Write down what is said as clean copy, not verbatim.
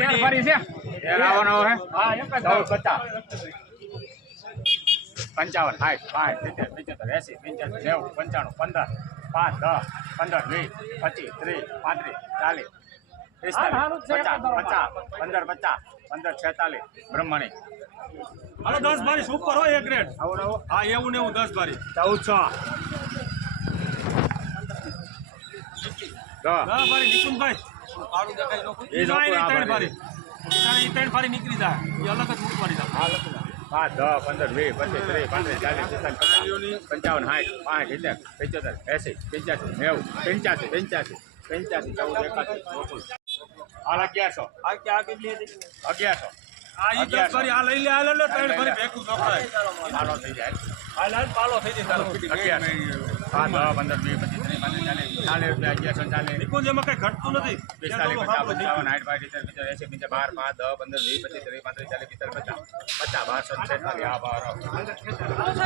ફરી છે આવવાનો હે હા 50 55 60 65 70 75 80 85 90 95 95 15 20 25 30 35 40 45 50 15 46 બ્રહ્મણી હાલો 10 બારી સુપર હોય એક રેટ હા એવું ને એવું 10 બારી 1400 બારી નિકુંજભાઈ એ ત્રણ બારી ત્રણ બારી નીકળી જાય એ અલગ જ મૂકવાની જાય 5 10 15 20 25 30 35 40 55 60 65 70 80 85 90 85 14 1100 આ ઈ 10 બારી આ લઈ લે આ લે ત્રણ બારી ભેગું ચોકડાય હાલો થઈ જાય આ લાલ પાલો થઈ જાય તારો 1100 5 10 15 20 25 30 40 1140 નિકુંજ એમાં કઈ ઘટતું નથી 45 50 55 60 65 70 80 85 12 15 20 25 30 35 40 45 50 50 12 46 આ 12